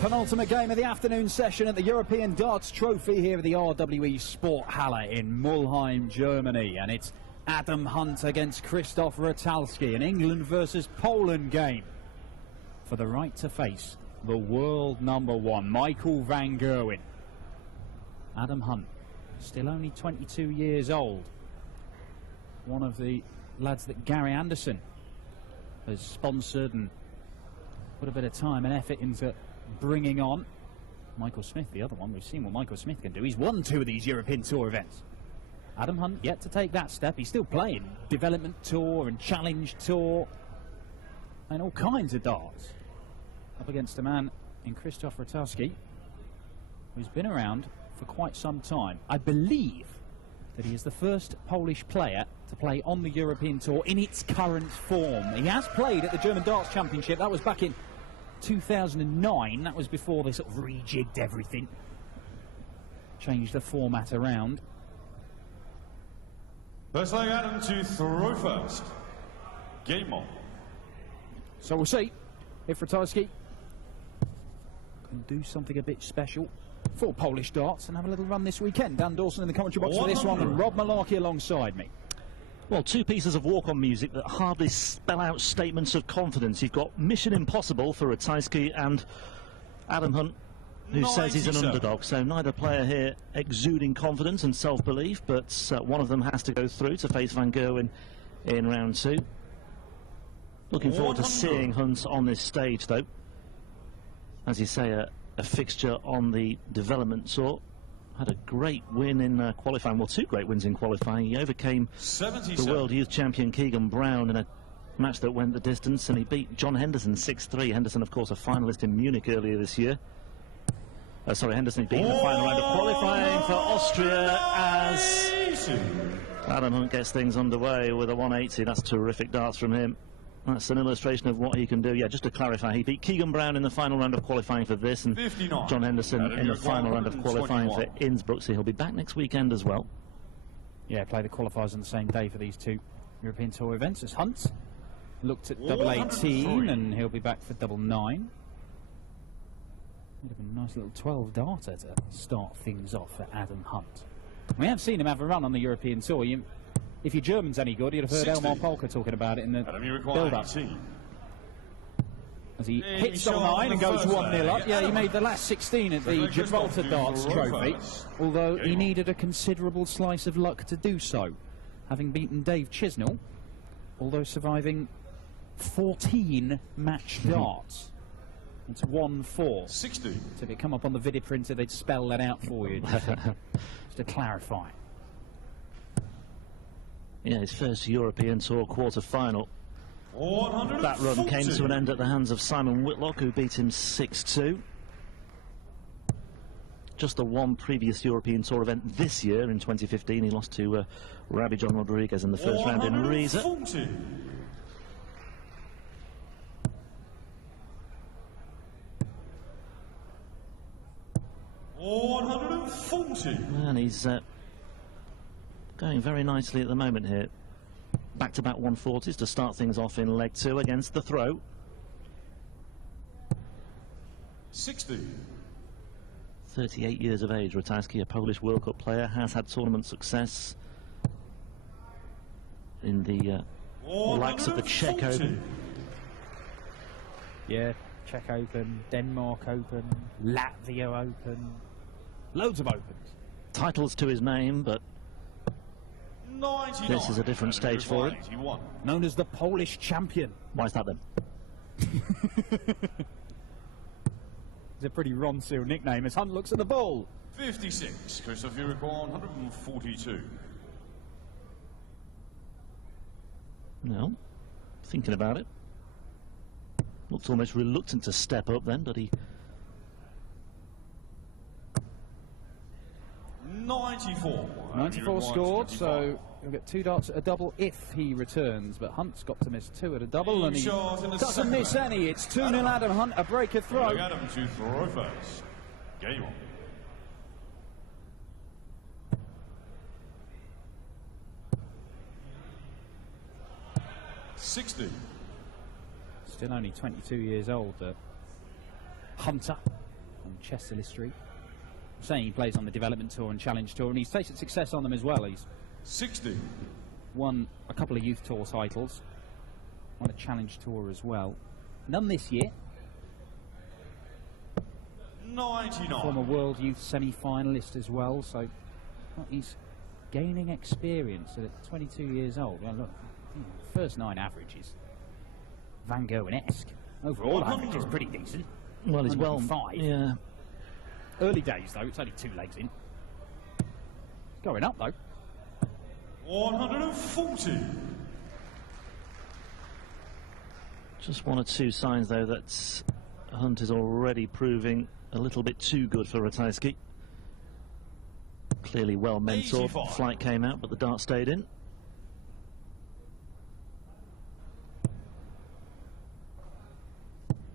Penultimate game of the afternoon session at the European Darts Trophy here at the RWE Sporthalle in Mulheim, Germany. And it's Adam Hunt against Christoph Ratajski, an England versus Poland game for the right to face the world #1, Michael van Gerwen. Adam Hunt, still only 22 years old. One of the lads that Gary Anderson has sponsored and put a bit of time and effort into bringing on. Michael Smith, the other one. We've seen what Michael Smith can do. He's won 2 of these European Tour events. Adam Hunt yet to take that step. He's still playing Development Tour and Challenge Tour and all kinds of darts. Up against a man in Christoph Ratajski, who's been around for quite some time. I believe that he is the first Polish player to play on the European Tour in its current form. He has played at the German Darts Championship. That was back in 2009. That was before they sort of rejigged everything, changed the format around. First leg, Adam to throw first. Game on. So we'll see if Ratajski can do something a bit special for Polish darts and have a little run this weekend. Dan Dawson in the commentary box for this one, and Rob Malarkey alongside me. Well, 2 pieces of walk-on music that hardly spell out statements of confidence. You've got Mission Impossible for Ratajski and Adam Hunt, who says he's an underdog. So neither player here exuding confidence and self-belief, but one of them has to go through to face Van Gerwen in round 2. Looking forward to seeing Hunt on this stage, though. As you say, a fixture on the development tour. Had a great win in qualifying, well, 2 great wins in qualifying. He overcame the world youth champion Keegan Brown in a match that went the distance, and he beat John Henderson 6-3. Henderson, of course, a finalist in Munich earlier this year. Sorry, Henderson beat in the final round of qualifying for Austria as Adam Hunt gets things underway with a 180. That's terrific darts from him. That's an illustration of what he can do. Yeah, just to clarify, he beat Keegan Brown in the final round of qualifying for this, and 59. John Henderson in the final round of qualifying for Innsbruck, so he'll be back next weekend as well. Yeah, play the qualifiers on the same day for these 2 European Tour events as Hunt looked at double 18, and he'll be back for double 9. Would have been a nice little 12-darter to start things off for Adam Hunt. We have seen him have a run on the European Tour. If your German's any good, you'd have heard 60. Elmar Polka talking about it in the build-up. As he hits double 9 and goes 1-0 up. Yeah, he made the last 16 at the Gibraltar Darts Trophy, although he needed a considerable slice of luck to do so, having beaten Dave Chisnell, although surviving 14 match darts. It's 1-4. 60. So if it come up on the video printer, they'd spell that out for you, just to clarify. Yeah, his first European Tour quarter-final. That run came to an end at the hands of Simon Whitlock, who beat him 6-2. Just the one previous European Tour event this year, in 2015, he lost to Rabi John Rodriguez in the first round in Riesa. 140. And he's going very nicely at the moment here. Back-to-back 140s to start things off in leg 2 against the throw. 60. 38 years of age, Ratajski, a Polish World Cup player, has had tournament success in the likes of the Czech Open. Yeah, Czech Open, Denmark Open, Latvia Open, loads of opens. Titles to his name, but this is a different stage for him. Known as the Polish champion. Why is that then? It's a pretty Ron Seal nickname as Hunt looks at the ball. 56, Christoph Uruguay, 142. No, thinking about it. Looked almost reluctant to step up then, but he... 94. 94 scored, so he'll get 2 darts at a double if he returns, but Hunt's got to miss 2 at a double, and he doesn't miss any. It's 2-0 Adam Hunt, a breaker throw. Adam to throw first. Game on. 60. Still only 22 years old, Hunter. on Chester History. I'm saying he plays on the Development Tour and Challenge Tour, and he's tasted success on them as well. He's 60. won a couple of Youth Tour titles, won a Challenge Tour as well. None this year. 99. Former World Youth semi-finalist as well, so well, he's gaining experience at 22 years old. Well, look, first 9 average is Van Gogh-esque. Overall average is pretty decent. Well, he's well. 5. Yeah. Early days though, it's only 2 legs in. Going up though. 140. Just 1 or 2 signs though that Hunt is already proving a little bit too good for Ratajski. Clearly well mentored. 85. Flight came out, but the dart stayed in.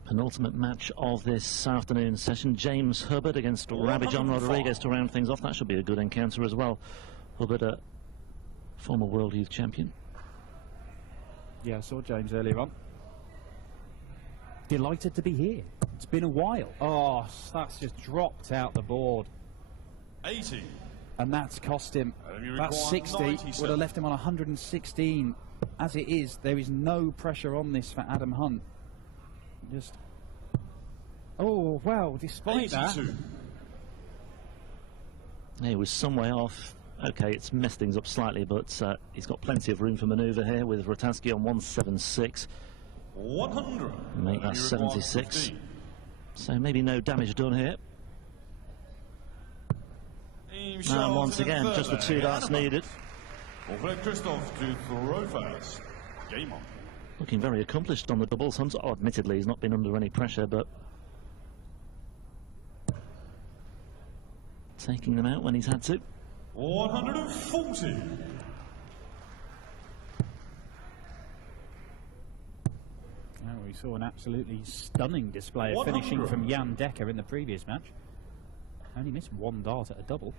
Penultimate match of this afternoon session. James Hubbard against Rabijon Rodriguez to round things off. That should be a good encounter as well. Hubbard, a former World Youth Champion. Yeah, I saw James earlier on. Delighted to be here. It's been a while. Oh, that's just dropped out the board. 80. And that's cost him. That's 60. Would have left him on 116. As it is, there is no pressure on this for Adam Hunt. Just. Oh, well, despite 82. that. He was some way off. Okay, it's messed things up slightly, but he's got plenty of room for manoeuvre here with Ratajski on 176. 100. Make that 76. So maybe no damage done here. And once again, just the 2 darts needed. Christoph to throw first. Game on. Looking very accomplished on the doubles. Hunt, admittedly, he's not been under any pressure, but taking them out when he's had to. 140. Well, we saw an absolutely stunning display of finishing 100. from Jan Dekker in the previous match. Only missed 1 dart at a double.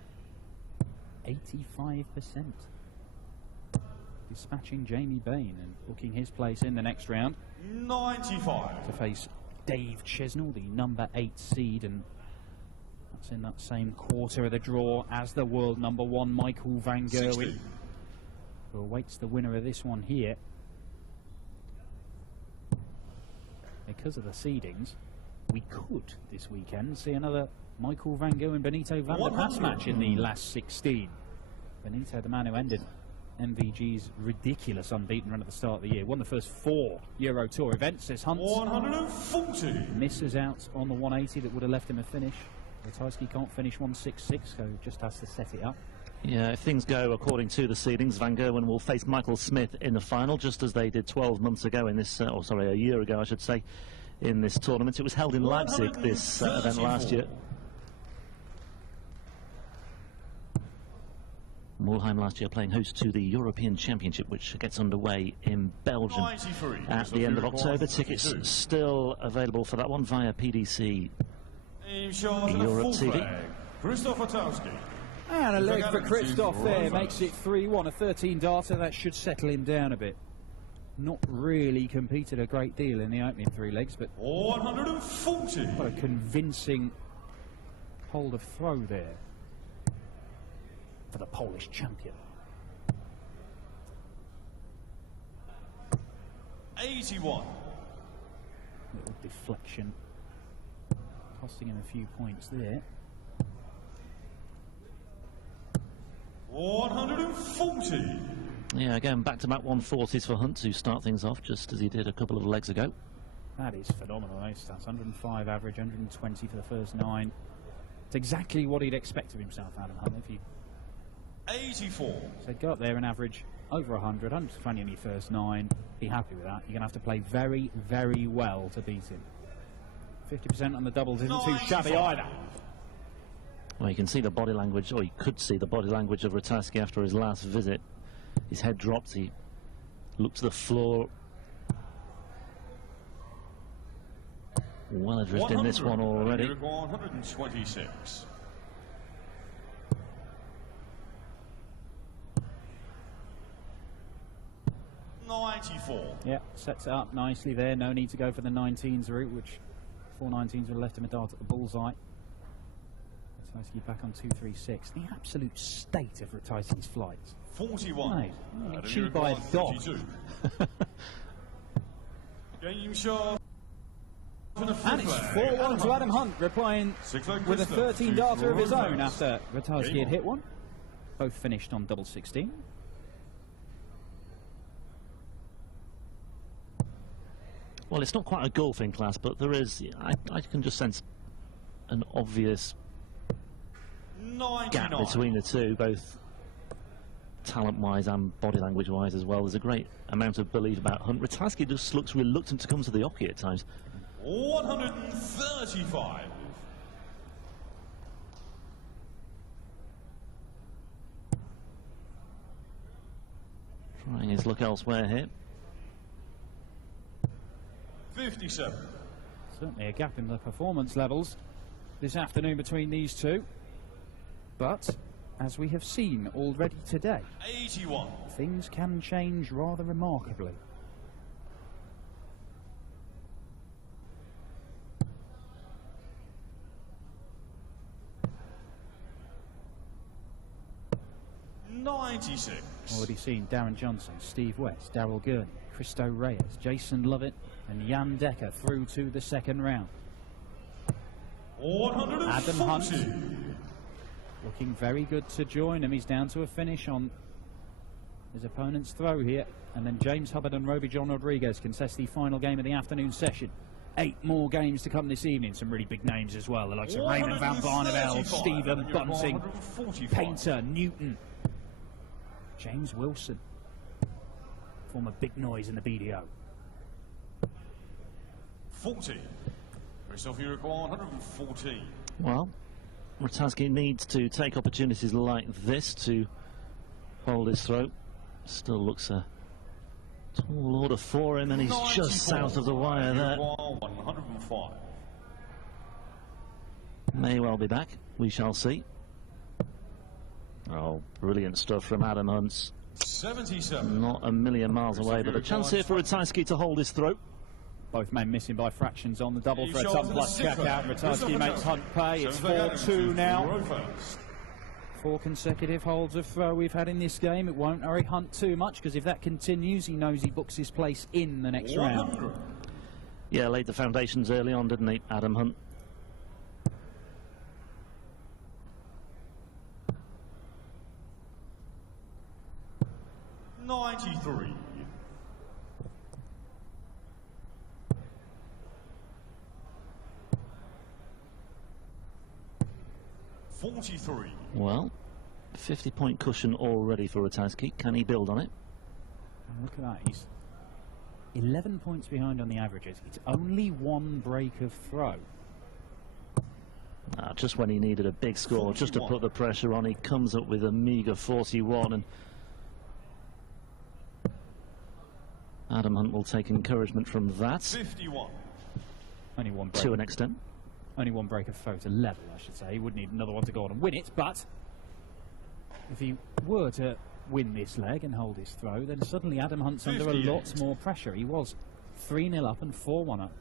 85%. Dispatching Jamie Bain and booking his place in the next round 95. to face Dave Chesnell, the number 8 seed, and that's in that same quarter of the draw as the world number 1 Michael Van Gerwen, 60. who awaits the winner of this one here. Because of the seedings, we could this weekend see another Michael Van Gerwen Benito van der Pas match in the last 16. Benito, the man who ended MVG's ridiculous unbeaten run at the start of the year, won the first 4 Euro Tour events. Says Hunt 140. misses out on the 180 that would have left him a finish. Ratajski can't finish 166, so just has to set it up. Yeah, if things go according to the seedings, Van Gerwen will face Michael Smith in the final, just as they did 12 months ago in this, or sorry, a year ago, I should say, in this tournament. It was held in Leipzig, this event last year. Mulheim last year playing host to the European Championship, which gets underway in Belgium 93. at the end of October. Tickets still available for that one via PDC Europe TV. Christoph Ratajski. And a leg for Christoph there, makes it 3-1, a 13 darter. That should settle him down a bit. Not really competed a great deal in the opening 3 legs, but 140. what a convincing hold of throw there for the Polish champion. 81. Little deflection, costing him a few points there. 140. Yeah, again, back-to-back 140s for Hunt to start things off, just as he did a couple of legs ago. That is phenomenal, those stats. 105 average, 120 for the first 9. It's exactly what he'd expect of himself, Adam Hunt. If you 84. said go up there and average over 100, 120 in your first 9, be happy with that. You're going to have to play very, very well to beat him. 50% on the doubles isn't too shabby either. Well, you can see the body language, or you could see the body language of Ratajski after his last visit. His head dropped, he looked to the floor. Well adrift in this one already. 126. Yeah, sets it up nicely there. No need to go for the 19s route, which 4 19s would have left him a dart at the bullseye. Ratajski back on 236. The absolute state of Ratajski's flights. 41. Right. Chewed by a dog. Game shot. And it's 4-1 to Adam Hunt, replying with a 13-darter of his own after Ratajski had hit one. Both finished on double 16. Well, it's not quite a golfing class, but there is, I can just sense an obvious 99. gap between the two, both talent-wise and body language-wise as well. There's a great amount of belief about Hunt. Ratajski just looks reluctant to come to the oche at times. 135. Trying his luck elsewhere here. 57. Certainly a gap in the performance levels this afternoon between these two. But, as we have seen already today, 81. things can change rather remarkably. Already seen Darren Johnson, Steve West, Darrell Gurney, Christo Reyes, Jason Lovett and Jan Decker through to the second round. Adam Hunt looking very good to join him. He's down to a finish on his opponent's throw here. And then James Hubbard and Roby John Rodriguez contest the final game of the afternoon session. 8 more games to come this evening. Some really big names as well. The likes of Raymond van Barneveld, Stephen Bunting, Painter, Newton, James Wilson, former big noise in the BDO. 40. Christoph, you require 114. Well, Ratajski needs to take opportunities like this to hold his throat. Still looks a tall order for him, and he's just south of the wire there. 105. May well be back. We shall see. Oh, brilliant stuff from Adam Hunt. 77. Not a million miles away, but a chance here for Ratajski to hold his throat. Both men missing by fractions on the double for a ton plus checkout. Ratajski makes Hunt pay. It's 4-2 now. 4 consecutive holds of throw we've had in this game. It won't hurry Hunt too much, because if that continues, he knows he books his place in the next round. Yeah, laid the foundations early on, didn't he, Adam Hunt? $93. 43. Well, 50-point cushion already for Ratajski. Can he build on it? And look at that. He's 11 points behind on the averages. It's only 1 break of throw. Just when he needed a big score, 41. just to put the pressure on, he comes up with a meagre 41, and Adam Hunt will take encouragement from that. 51. Only 1 break. To an extent. Only 1 break of throw to level, I should say. He would need another one to go on and win it, but if he were to win this leg and hold his throw, then suddenly Adam Hunt's 58. under a lot more pressure. He was 3-0 up and 4-1 up.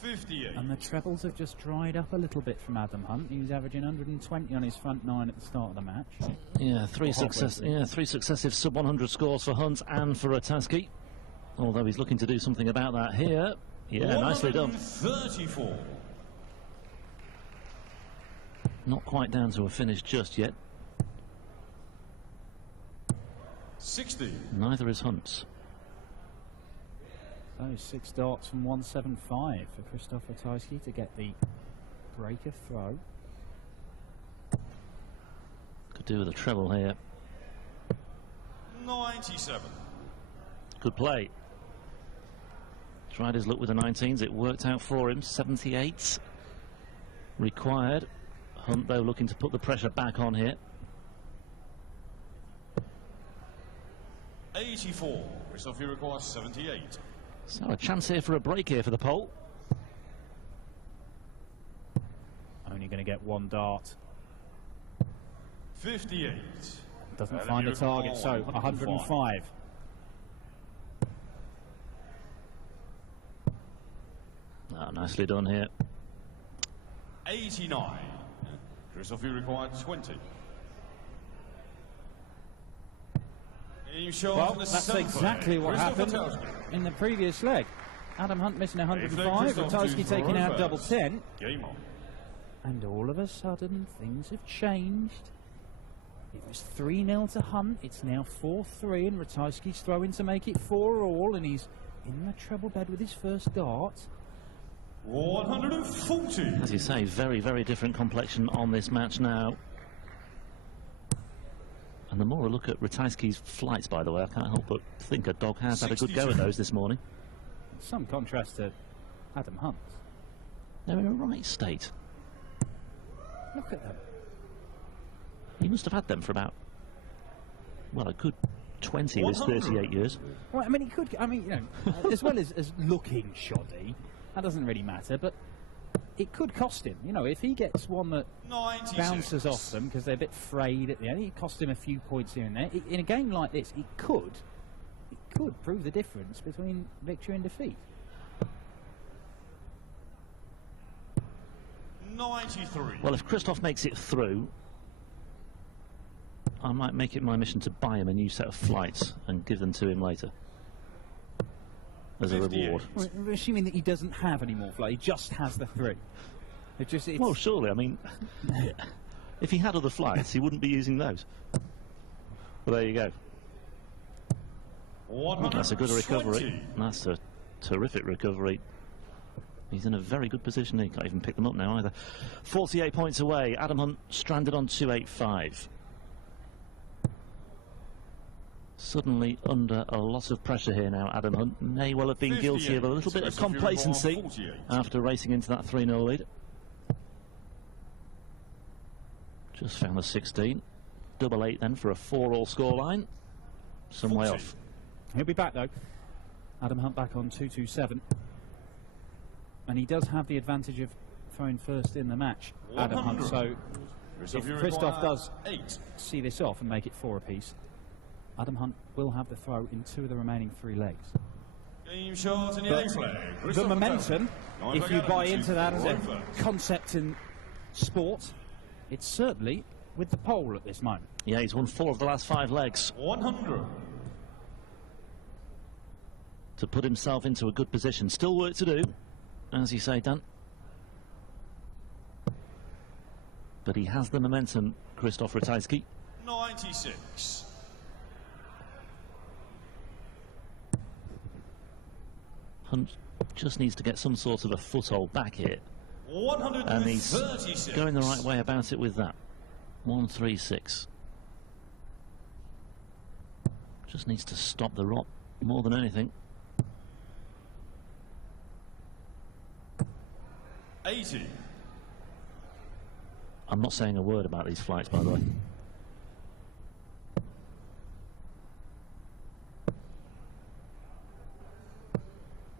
58. And the trebles have just dried up a little bit from Adam Hunt. He was averaging 120 on his front 9 at the start of the match. Yeah, three successive sub-100 scores for Hunt and for Ratajski. Although he's looking to do something about that here. Yeah, nicely done. 34. Not quite down to a finish just yet. 60. Neither is Hunt. So 6 darts from 175 for Christoph Ratajski to get the break of throw. Could do with a treble here. 97. Good play. Tried his luck with the 19s. It worked out for him. 78 required. Hunt, though, looking to put the pressure back on here. 84. Christoph, you require 78. So a chance here for a break here for the pole. Only going to get 1 dart. 58. Doesn't find the target, so 105. Nicely done here. 89. Christoph, you required 20. Well, that's exactly what happened in the previous leg. Adam Hunt missing 105, Ratajski taking out double 10. Game on. And all of a sudden, things have changed. It was 3-0 to Hunt. It's now 4-3, and Ratajski's throwing to make it 4-all, and he's in the treble bed with his first dart. 140. As you say, very, very different complexion on this match now. And the more I look at Ratajski's flights, by the way, I can't help but think a dog has had a good go at those this morning. Some contrast to Adam Hunt. They're in a right state. Look at them. He must have had them for about, well, a good 20 of his 38 years. Well, I mean, he could, I mean, you know, as well as looking shoddy, that doesn't really matter, but it could cost him. You know, if he gets one that 96. bounces off them because they're a bit frayed at the end, it cost him a few points here and there. In a game like this, it could prove the difference between victory and defeat. 93. Well, if Christoph makes it through, I might make it my mission to buy him a new set of flights and give them to him later as a reward. Well, we're assuming that he doesn't have any more flights, he just has the 3. It's well, surely, I mean, if he had other flights, he wouldn't be using those. Well, there you go. That's a good recovery. That's a terrific recovery. He's in a very good position. He can't even pick them up now either. 48 points away. Adam Hunt stranded on 285. Suddenly under a lot of pressure here now. Adam Hunt may well have been guilty of a little bit of complacency after racing into that 3-0 lead. Just found the 16. Double 8 then for a 4-all scoreline. Some way off. He'll be back though. Adam Hunt back on 227. And he does have the advantage of throwing first in the match, Adam Hunt. So if Christoph does see this off and make it 4 apiece, Adam Hunt will have the throw in 2 of the remaining 3 legs. Game shot in the next leg. The momentum, if you buy into that as a concept in sport, it's certainly with the pole at this moment. Yeah, he's won 4 of the last 5 legs. 100. To put himself into a good position. Still work to do, as you say, Dan. But he has the momentum, Christoph Ratajski. 96. Hunt just needs to get some sort of a foothold back here. 136. And he's going the right way about it with that. 136. Just needs to stop the rot more than anything. 80. I'm not saying a word about these flights, by the way.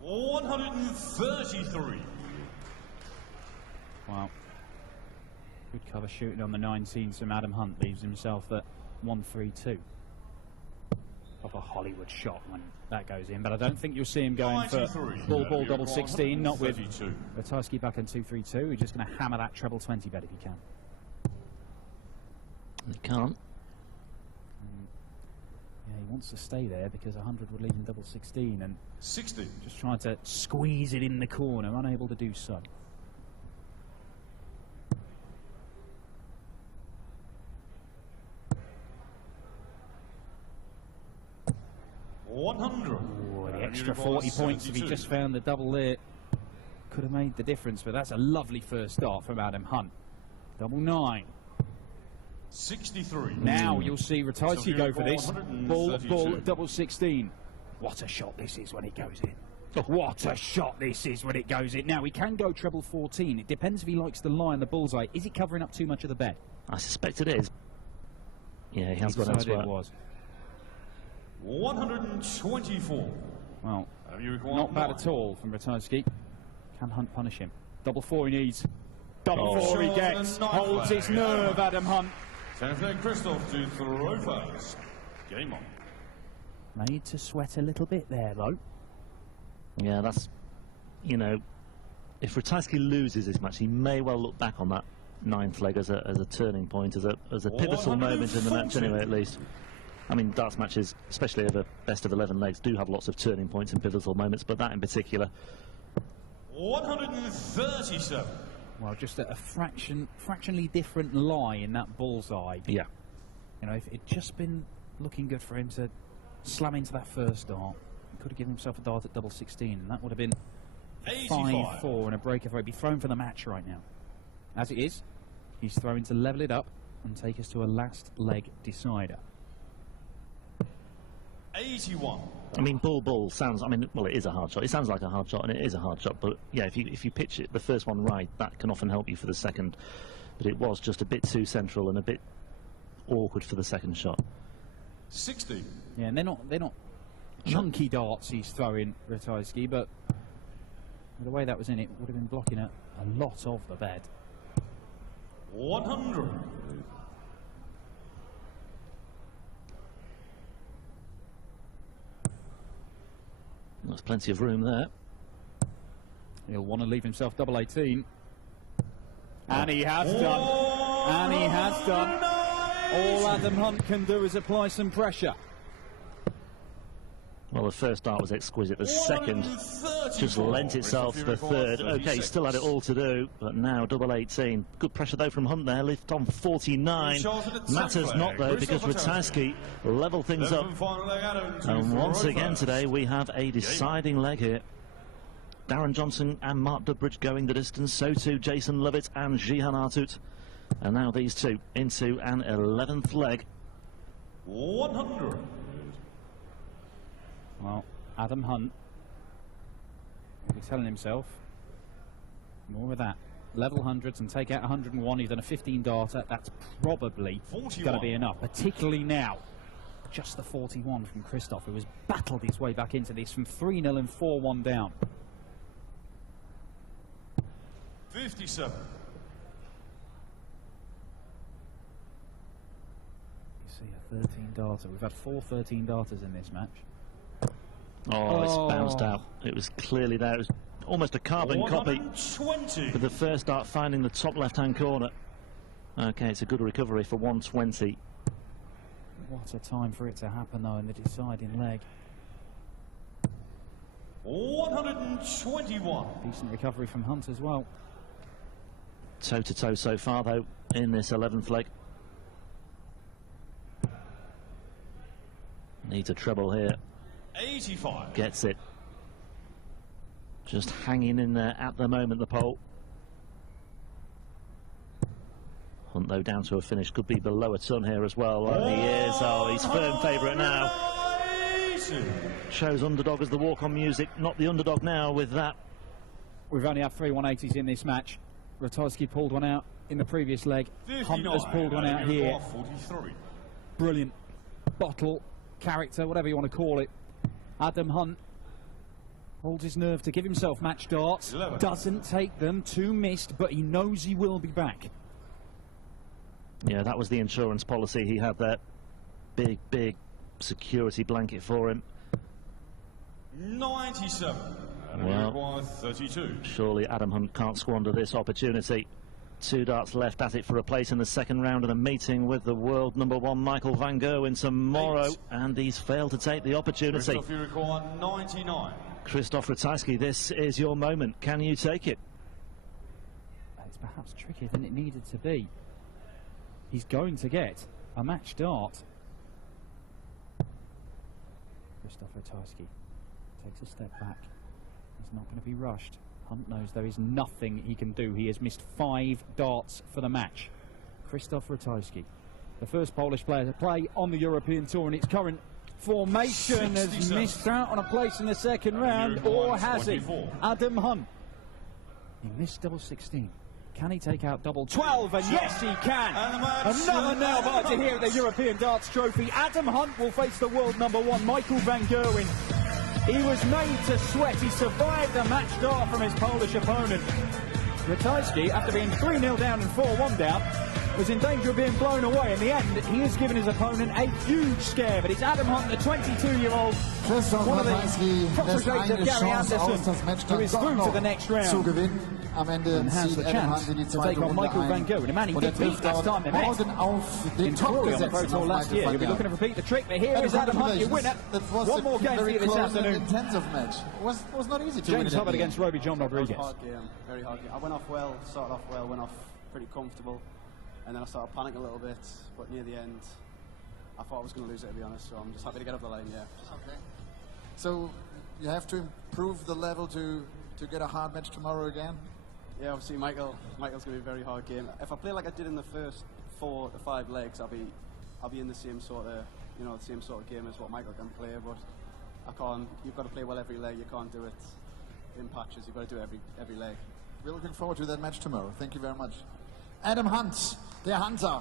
$133. Wow. Good cover shooting on the 19s from Adam Hunt. Leaves himself at 132. Proper Hollywood shot when that goes in, but I don't think you'll see him going for ball double 16, not with Ratajski back on 232. He's just going to hammer that treble 20 bet if he can. He can't. Yeah, he wants to stay there because 100 would leave him double 16, and 60. just trying to squeeze it in the corner, unable to do so. 100. Oh, the extra 40 points if he just found the double there could have made the difference, but that's a lovely first start from Adam Hunt. Double 9. 63. Now you'll see Ratajski go for this. Ball, double 16. What a shot this is when it goes in. What a shot this is when it goes in. Now, he can go treble 14. It depends if he likes the lie and the bullseye. Is he covering up too much of the bet? I suspect it is. Yeah, he has got elsewhere. It was. 124. Well, not bad at all from Ratajski. Can Hunt punish him? Double 4 he needs. Double 4 he gets. Holds his nerve, Adam Hunt. Christoph to throw first. Game on. Made to sweat a little bit there, though. Yeah, that's, you know, if Ratajski loses this match, he may well look back on that 9th leg as a turning point, as a pivotal moment in the match anyway, at least. I mean, darts matches, especially over best of 11 legs, do have lots of turning points and pivotal moments, but that in particular. 137. Well, just a fractionally different lie in that bullseye. Yeah. You know, if it'd just been looking good for him to slam into that first dart, he could have given himself a dart at double 16, and that would have been 5-4 and a breaker. He'd be thrown for the match right now. As it is, he's throwing to level it up and take us to a last leg decider. 81. I mean, bull sounds, I mean, well, it is a hard shot. It sounds like a hard shot, and it is a hard shot, but yeah, if you pitch it, the first one right, that can often help you for the second. But it was just a bit too central and a bit awkward for the second shot. 60. Yeah, and they're not chunky darts he's throwing, Ratajski, but the way that was in, it would have been blocking a lot of the bed. 100. There's plenty of room there. He'll want to leave himself double 18. And he has done. And he has done. All Adam Hunt can do is apply some pressure. Well, the first dart was exquisite. The second just lent itself to the third. Okay, still had it all to do, but now double 18. Good pressure, though, from Hunt there. Lift on 49. Matters not, though, because Ratajski leveled things up. And once again today, we have a deciding leg here. Darren Johnson and Mark Dudbridge going the distance. So too Jason Lovett and Jihan Artut. And now these two into an 11th leg. 100. Well, Adam Hunt will be telling himself more of that. Level hundreds and take out 101. He's done a 15 darter. That's probably going to be enough, particularly now. Just the 41 from Christoph, who has battled his way back into this from 3-0 and 4-1 down. 57. You see a 13 darter. We've had 4 13 darters in this match. Oh, it's bounced out. It was clearly there. It was almost a carbon copy. 120. With the first dart finding the top left-hand corner. Okay, it's a good recovery for 120. What a time for it to happen, though, in the deciding leg. 121. Decent recovery from Hunt as well. Toe-to-toe so far, though, in this 11th leg. Needs a treble here. 85. Gets it. Just hanging in there at the moment, the pole. Hunt, though, down to a finish. Could be below a ton here as well. And he is. Oh, he's firm favourite now. Chose underdog as the walk-on music. Not the underdog now with that. We've only had 3 180s in this match. Ratajski pulled one out in the previous leg. Hunt has pulled one out here. 43. Brilliant bottle, character, whatever you want to call it. Adam Hunt holds his nerve to give himself match darts. 11. Doesn't take them, 2 missed, but he knows he will be back. Yeah, that was the insurance policy he had there. Big security blanket for him. 97. And Well, 32. surely Adam Hunt can't squander this opportunity. 2 darts left at it for a place in the second round of the meeting with the world #1 Michael van Gerwen tomorrow, and he's failed to take the opportunity. Christoph, you require 99. Christoph Ratajski, this is your moment. Can you take it? It's perhaps trickier than it needed to be. He's going to get a match dart. Christoph Ratajski takes a step back. He's not going to be rushed. Hunt knows there is nothing he can do. He has missed 5 darts for the match. Christoph Ratajski, the first Polish player to play on the European Tour in its current formation, has 67. missed out on a place in the second round, or has he? 24. Adam Hunt. He missed double 16. Can he take out double 12? And yes, he can. Another nail biter here at the European Darts Trophy. Adam Hunt will face the world #1, Michael van Gerwen. He was made to sweat. He survived the match dart from his Polish opponent. Ratajski, after being 3-0 down and 4-1 down, was in danger of being blown away. In the end, he has given his opponent a huge scare, but it's Adam Hunt, the 22-year-old, one of the proteges of Gary Anderson, who is through to the next round and has the chance to take on Michael van Gogh. And a man he did beat last time they met in Crawley on the Pro Tour last year. He'll be looking to repeat the trick, but here is Adam Hunt, your winner. One more game for you this afternoon. Intensive match. It was not easy to win. James Hubbard against Roby John Rodriguez. Hard game, very hard game. I went off well, started off well, went off pretty comfortable, and then I started panicking a little bit, but near the end I thought I was going to lose it, to be honest, so I'm just happy to get up the line, yeah. Okay. So you have to improve the level to get a hard match tomorrow again? Yeah, obviously Michael's going to be a very hard game. If I play like I did in the first 4 to 5 legs, I'll be in the same sort of, the same sort of game as what Michael can play, but I can't. You've got to play well every leg. You can't do it in patches. You've got to do it every leg. We're looking forward to that match tomorrow. Thank you very much. Adam Hunt, der Hunter.